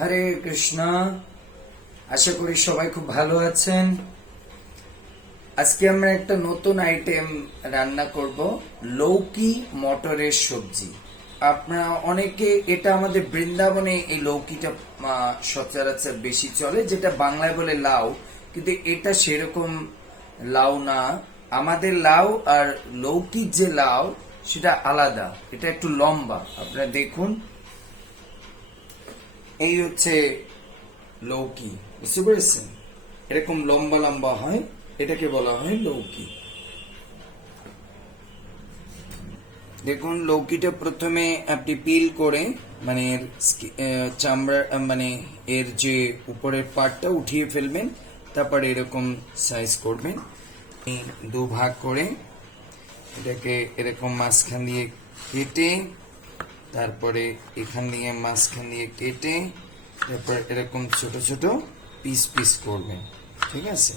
হরে কৃষ্ণ। আশা করি সবাই খুব ভালো আছেন। আজকে আমরা একটা নতুন আইটেম রান্না করব, লৌকি মটরের সবজি। আপনারা অনেকে, এটা আমাদের বৃন্দাবনে এই লৌকিটা সচরাচর বেশি চলে, যেটা বাংলায় বলে লাউ, কিন্তু এটা সেরকম লাউ না। আমাদের লাউ আর লৌকির যে লাউ সেটা আলাদা, এটা একটু লম্বা। আপনারা দেখুন, এই হচ্ছে লৌকি, বুঝতে পেরেছেন? এরকম লম্বা লম্বা হয়, এটাকে বলা হয় লৌকি। দেখুন, লৌকিটা প্রথমে আপনি পিল করে, মানে এর চামড়া, মানে এর যে উপরের পার্টটা উঠিয়ে ফেলবেন, তারপরে এরকম সাইজ করবেন। দু ভাগ করে এটাকে এরকম মাঝখান দিয়ে কেটে, তারপরে এখান দিয়ে মাঝখান দিয়ে কেটে, তারপর এরকম ছোট ছোট পিস পিস করবেন। ঠিক আছে?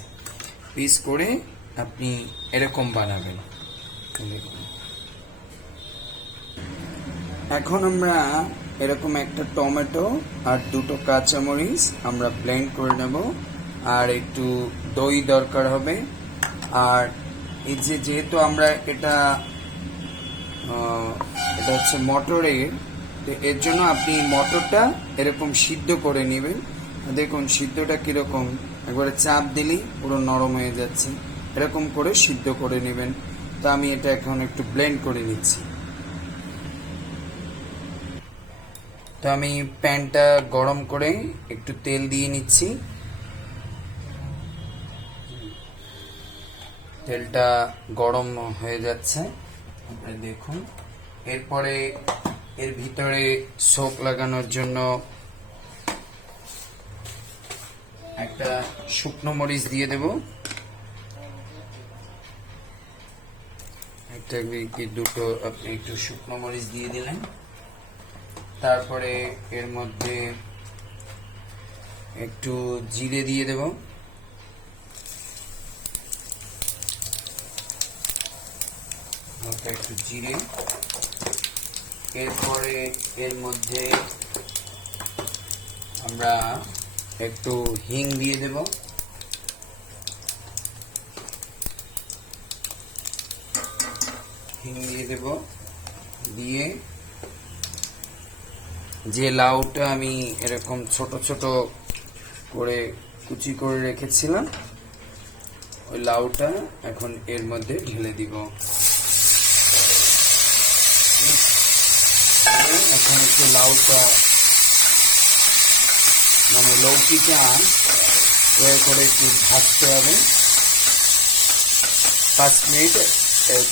পিস করে আপনি এরকম বানাবেন। এখন আমরা এরকম একটা টমেটো আর দুটো কাঁচামরিচ আমরা ব্লেন্ড করে নেব, আর একটু দই দরকার হবে। আর এই যেহেতু আমরা এটা হচ্ছে মটরের, তো এর জন্য আপনি মটরটা এরকম সিদ্ধ করে নেবেন। দেখুন সিদ্ধটা কিরকম, একবারে চাপ দিলেই পুরো নরম হয়ে যাচ্ছে। এরকম করে সিদ্ধ করে নেবেন। তো আমি এটা এখন একটু ব্লেন্ড করে নিচ্ছি। তো আমি প্যানটা গরম করে একটু তেল দিয়ে নিচ্ছি। তেলটা গরম হয়ে যাচ্ছে, দেখুন। এরপরে এর ভিতরে শোক লাগানোর জন্য একটা শুকনো মরিচ দিয়ে দেব, একটা কি দুটো আপনি একটু শুকনো মরিচ দিয়ে দিলেন। তারপরে এর মধ্যে একটু জিরে দিয়ে দেব, একটু জিরে। এরপরে এর মধ্যে আমরা একটু হিং দিয়ে দেব, দিয়ে যে লাউটা আমি এরকম ছোট ছোট করে কুচি করে রেখেছিলাম, ওই লাউটা এখন এর মধ্যে ঢেলে দিব। এখন একটু লাউটা, মানে লৌকিটা করে একটু ভাজতে হবে। 5 মিনিট,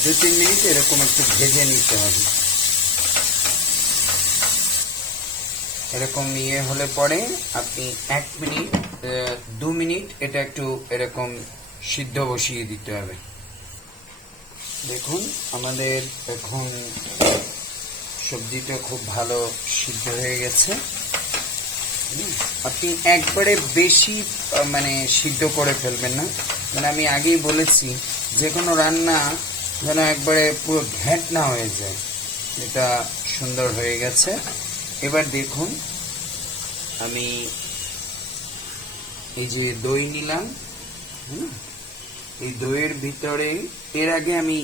2-3 মিনিট এরকম একটু ভেজে নিতে হবে। এরকম ইয়ে হলে পরে আপনি 1 মিনিট 2 মিনিট এটা একটু এরকম সিদ্ধ বসিয়ে দিতে হবে। দেখুন আমাদের এখন সবজিটা খুব ভালো সিদ্ধ হয়ে গেছে। আপনি একবারে বেশি মানে সিদ্ধ করে ফেলবেন না, মানে আমি আগেই বলেছি যে কোনো রান্না যেন একবারে পুরো ঘ্যাট না হয়ে যায়। এটা সুন্দর হয়ে গেছে। এবার দেখুন, আমি এই যে দই নিলাম, এই দইয়ের ভিতরে এর আগে আমি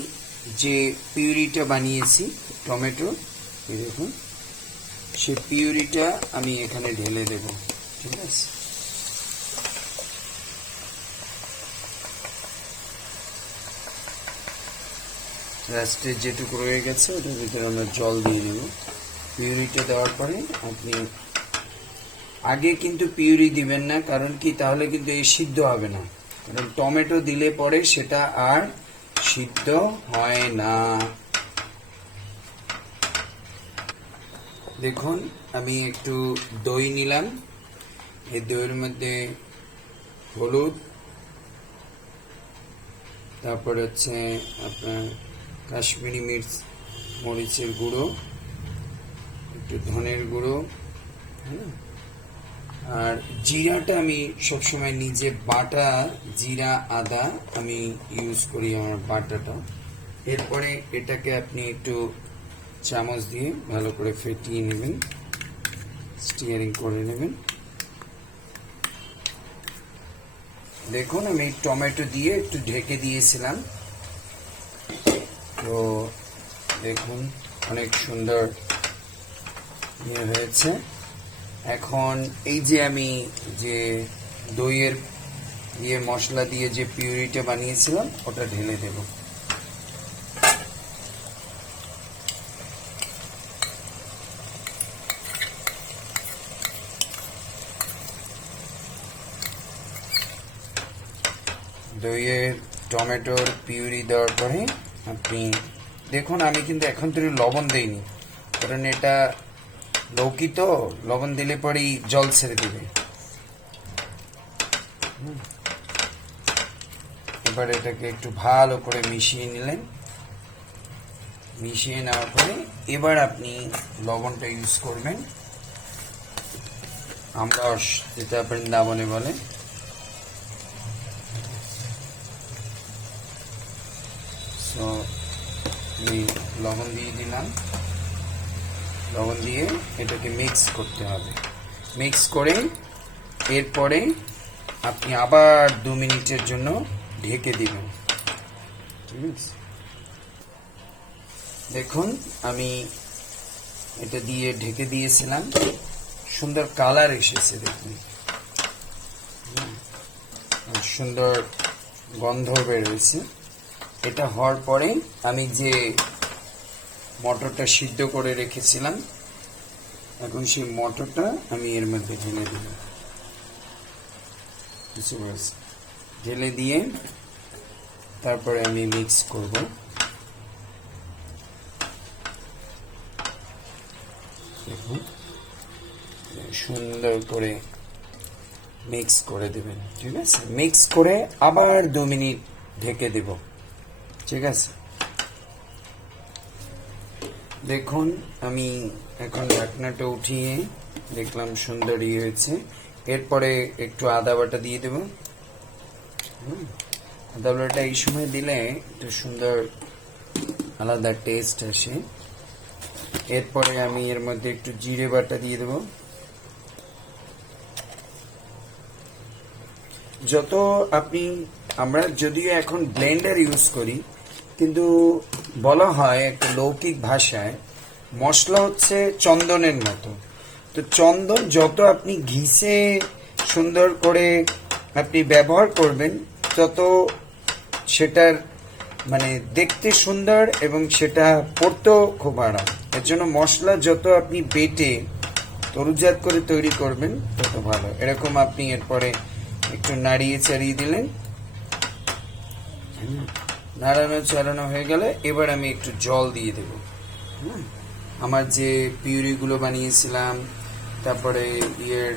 যে পিউরিটা বানিয়েছি টমেটো, দেখুন সে পিউরিটা আমি এখানে ঢেলে দেব। ঠিক আছে? লাস্টে যেটুকু রয়ে গেছে ওটার ভিতরে আমরা জল দিয়ে দেব। পিউরিটা দেওয়ার পরে আপনি আগে কিন্তু পিউরি দিবেন না, কারণ কি, তাহলে কিন্তু এই সিদ্ধ হবে না। কারণ টমেটো দিলে পরে সেটা আর সিদ্ধ হয় না। দেখুন আমি একটু দই নিলাম, এই দইয়ের মধ্যে হলুদ, তারপর হচ্ছে আপনার কাশ্মীরি মরিচের গুঁড়ো, একটু ধনের গুঁড়ো, হ্যাঁ, আর জিরাটা আমি সবসময় নিজে বাটা জিরা আদা আমি ইউজ করি, আমার বাটাটা। এরপরে এটাকে আপনি একটু চামচ দিয়ে ভালো করে ফেটিয়ে নেবেন, স্টিয়ারিং করে নেবেন। দেখুন আমি টমেটো দিয়ে একটু ঢেকে দিয়েছিলাম, তো দেখুন অনেক সুন্দর ইয়ে হয়েছে। এখন এই যে আমি যে দইয়ের দিয়ে মশলা দিয়ে যে পিউরিটা বানিয়েছিলাম ওটা ঢেলে দেব। দইয়ের টমেটোর পিউরি দেওয়ার পরে আপনি দেখুন আমি কিন্তু এখন তো লবণ দেইনি, কারণ এটা লৌকি তো লবণ দিলে পরেই জল ছেড়ে দিবে। এবার এটাকে একটু ভালো করে মিশিয়ে নিলেন। মিশিয়ে নেওয়ার পরে এবার আপনি লবণটা ইউজ করবেন, আমরস যেটা বৃন্দাবনে বলে। তো আমি লবণ দিয়ে দিলাম, লবণ দিয়ে এটাকে মিক্স করতে হবে। মিক্স করে এরপরে আপনি আবার 2 মিনিটের জন্য ঢেকে দিবেন। ঠিক আছে, দেখুন আমি এটা দিয়ে ঢেকে দিয়েছিলাম, সুন্দর কালার এসেছে দেখুন, সুন্দর গন্ধ বেরোয়েছে। এটা হওয়ার পরে আমি যে মটরটা সিদ্ধ করে রেখেছিলাম, এখন সেই মটরটা আমি এর মধ্যে ঢেলে দিলাম। ঢেলে দিয়ে তারপরে আমি মিক্স করব। দেখুন সুন্দর করে মিক্স করে দেবেন। ঠিক আছে, মিক্স করে আবার 2 মিনিট ঢেকে দেব। ঠিক আছে, দেখুন আমি এখন ঢাকনাটা উঠিয়ে দেখলাম সুন্দর ইয়ে হয়েছে। এরপরে একটু আদা বাটা দিয়ে দেব। আদা বাটা এই সময় দিলে একটু সুন্দর আলাদা টেস্ট আসে। এরপরে আমি এর মধ্যে একটু জিরে বাটা দিয়ে দেব। যত আপনি, আমরা যদিও এখন ব্লেন্ডার ইউজ করি, কিন্তু বলা হয় একটা লৌকিক ভাষায় মশলা হচ্ছে চন্দনের মতো। তো চন্দন যত আপনি ঘিসে সুন্দর করে আপনি ব্যবহার করবেন, তত সেটার মানে দেখতে সুন্দর এবং সেটা পড়তেও খুব আরাম। এর জন্য মশলা যত আপনি বেটে তরুজাত করে তৈরি করবেন তত ভালো। এরকম আপনি এরপরে একটু নাড়িয়ে চাড়িয়ে দিলেন। নাড়ানো চাড়ানো হয়ে গেলে এবার আমি একটু জল দিয়ে দেব। আমার যে পিউরিগুলো বানিয়েছিলাম, তারপরে ইয়ের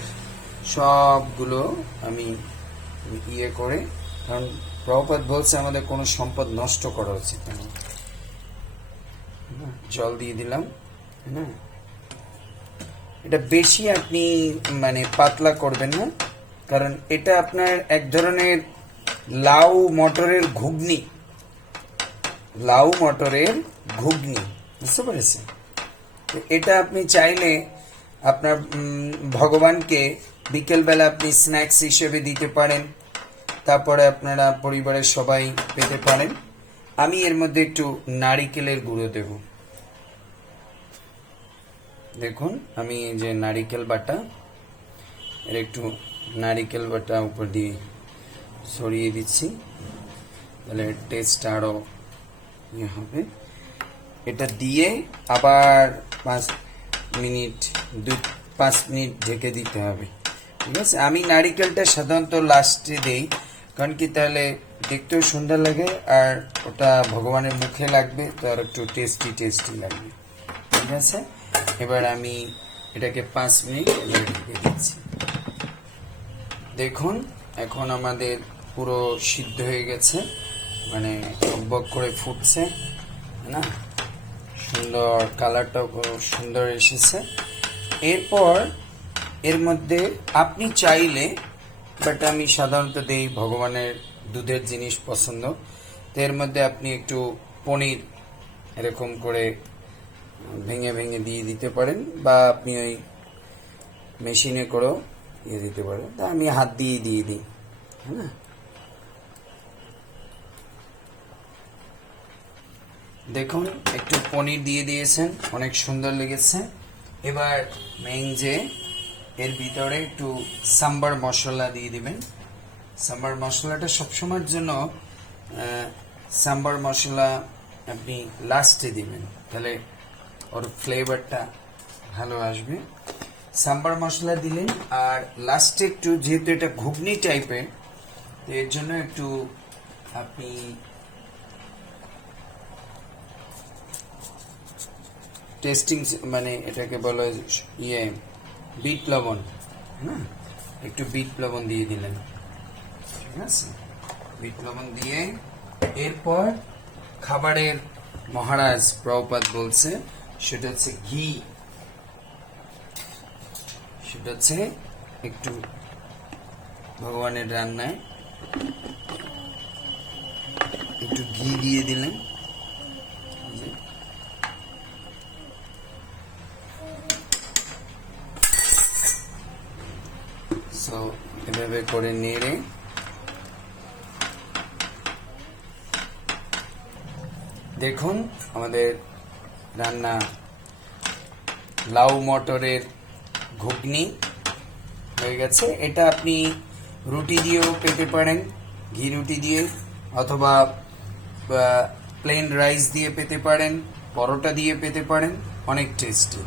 সবগুলো আমি ইয়ে করে, কারণ প্রভুপাদ বলছে আমাদের কোনো সম্পদ নষ্ট করা উচিত না। জল দিয়ে দিলাম। হ্যাঁ, এটা বেশি আপনি মানে পাতলা করবেন না, কারণ এটা আপনার এক ধরনের লাউ মটরের ঘুগনি। লাউ মটরের ঘুগনি, বুঝতে পেরেছেন? এটা আপনি চাইলে আপনার ভগবানকে বিকেলবেলা আপনি স্ন্যাক্স হিসেবে দিতে পারেন, তারপরে আপনারা পরিবারের সবাই পেতে পারেন। আমি এর মধ্যে একটু নারিকেলের গুঁড়ো দেব। দেখুন আমি এই যে নারিকেল বাটা, এর একটু নারিকেল বাটা উপর দিয়ে ছড়িয়ে দিচ্ছি, তাহলে টেস্ট আরো ইয়ে হবে। এটা দিয়ে আবার 5 মিনিট ঢেকে দিতে হবে। ঠিক আছে, আমি নারিকেলটা সাধারণত লাস্টে দেই, কারণ কি তাহলে দেখতেও সুন্দর লাগে আর ওটা ভগবানের মুখে লাগবে, তো আর একটু টেস্টি লাগবে। ঠিক আছে, এবার আমি এটাকে 5 মিনিট ঢেকে দিচ্ছি। দেখুন এখন আমাদের পুরো সিদ্ধ হয়ে গেছে, মানে বক করে ফুটছে না, সুন্দর কালারটাও সুন্দর এসেছে। এরপর এর মধ্যে আপনি চাইলে, বাট আমি সাধারণত দেই ভগবানের দুধের জিনিস পছন্দ, তো এর মধ্যে আপনি একটু পনির এরকম করে ভেঙে ভেঙে দিয়ে দিতে পারেন, বা আপনি ওই মেশিনে করেও দিয়ে দিতে পারেন। তা আমি হাত দিয়ে দিই, হ্যাঁ। দেখুন একটু পনির দিয়ে দিয়েছেন, অনেক সুন্দর লেগেছে। এবার মেইন যে এর ভিতরে একটু সাম্বার মশলা দিয়ে দিবেন। সাম্বার মশলাটা সবসময়ের জন্য সাম্বার মশলা আপনি লাস্টে দিবেন, তাহলে ওর ফ্লেভারটা ভালো আসবে। সাম্বার মশলা দিলেন, আর লাস্টে একটু, যেহেতু এটা ঘুগনি টাইপের, এর জন্য একটু আপনি টেস্টিং মানে এটাকে বলা ইয়ে বিট লবণ, হ্যাঁ, একটু বিট লবণ দিয়ে দিলেন, ঠিক আছে। বিট লবণ দিয়ে এরপর খাবারের মহারাজ প্রভুপাদ বলছে সেটা হচ্ছে ঘি, সেটা হচ্ছে একটু ভগবানের রান্নায় একটু ঘি দিয়ে দিলেন। সো এভাবে করে নেড়ে দেখুন আমাদের রান্না লাউ মটরের ঘুগনি হয়ে গেছে। এটা আপনি রুটি দিয়েও পেতে পারেন, ঘি রুটি দিয়ে, অথবা প্লেন রাইস দিয়ে পেতে পারেন, পরোটা দিয়ে পেতে পারেন, অনেক টেস্টি।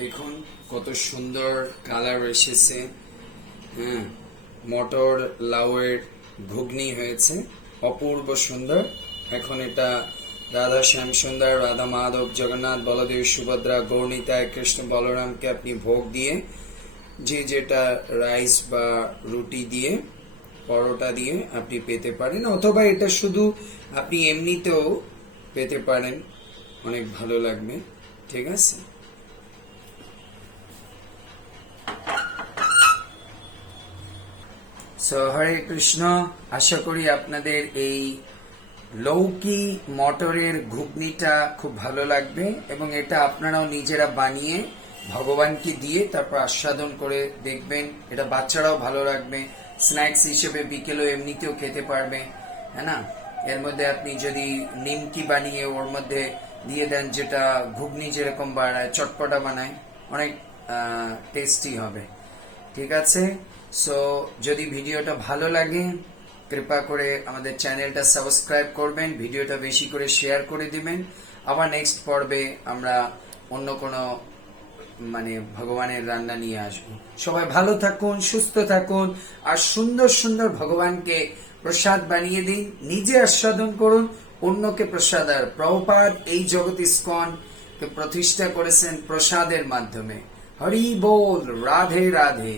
দেখুন কত সুন্দর কালার এসেছে, হ্যাঁ, মটর লাউয়ের ঘুগনি হয়েছে, অপূর্ব সুন্দর। এখন এটা রাধা শ্যাম সুন্দর, রাধা মাধব, জগন্নাথ, বলদেব, সুভদ্রা, গৌরনীতায়, কৃষ্ণ বলরামকে আপনি ভোগ দিয়ে, যে যেটা রাইস বা রুটি দিয়ে, পরোটা দিয়ে আপনি পেতে পারেন, অথবা এটা শুধু আপনি এমনিতেও পেতে পারেন, অনেক ভালো লাগবে, ঠিক আছে। সো হরে কৃষ্ণ, আশা করি আপনাদের এই লৌকি মটরের ঘুগনিটা খুব ভালো লাগবে, এবং এটা আপনারাও নিজেরা বানিয়ে ভগবানকে দিয়ে তারপর আস্বাদন করে দেখবেন। এটা বাচ্চারাও ভালো লাগবে, স্ন্যাক্স হিসেবে বিকেলেও এমনিতেও খেতে পারবে, হ্যাঁ না। এর মধ্যে আপনি যদি নিমকি বানিয়ে ওর মধ্যে দিয়ে দেন, যেটা ঘুগনি যেরকম বানায়, চটপটা বানায়, অনেক টেস্টি হবে, ঠিক আছে। সো যদি ভিডিওটা ভালো লাগে, কৃপা করে আমাদের চ্যানেলটা সাবস্ক্রাইব করবেন, ভিডিওটা বেশি করে শেয়ার করে দিবেন। আবার নেক্সট পর্বে আমরা অন্য কোনো মানে ভগবানের রান্না নিয়ে আসব। সবাই ভালো থাকুন, সুস্থ থাকুন, আর সুন্দর সুন্দর ভগবানকে প্রসাদ বানিয়ে দিন, নিজে আস্বাদন করুন, অন্যকে প্রসাদ। আর প্রভুপাদ এই জগৎ ইস্কন কে প্রতিষ্ঠা করেছেন প্রসাদের মাধ্যমে। হরি বল, রাধে রাধে।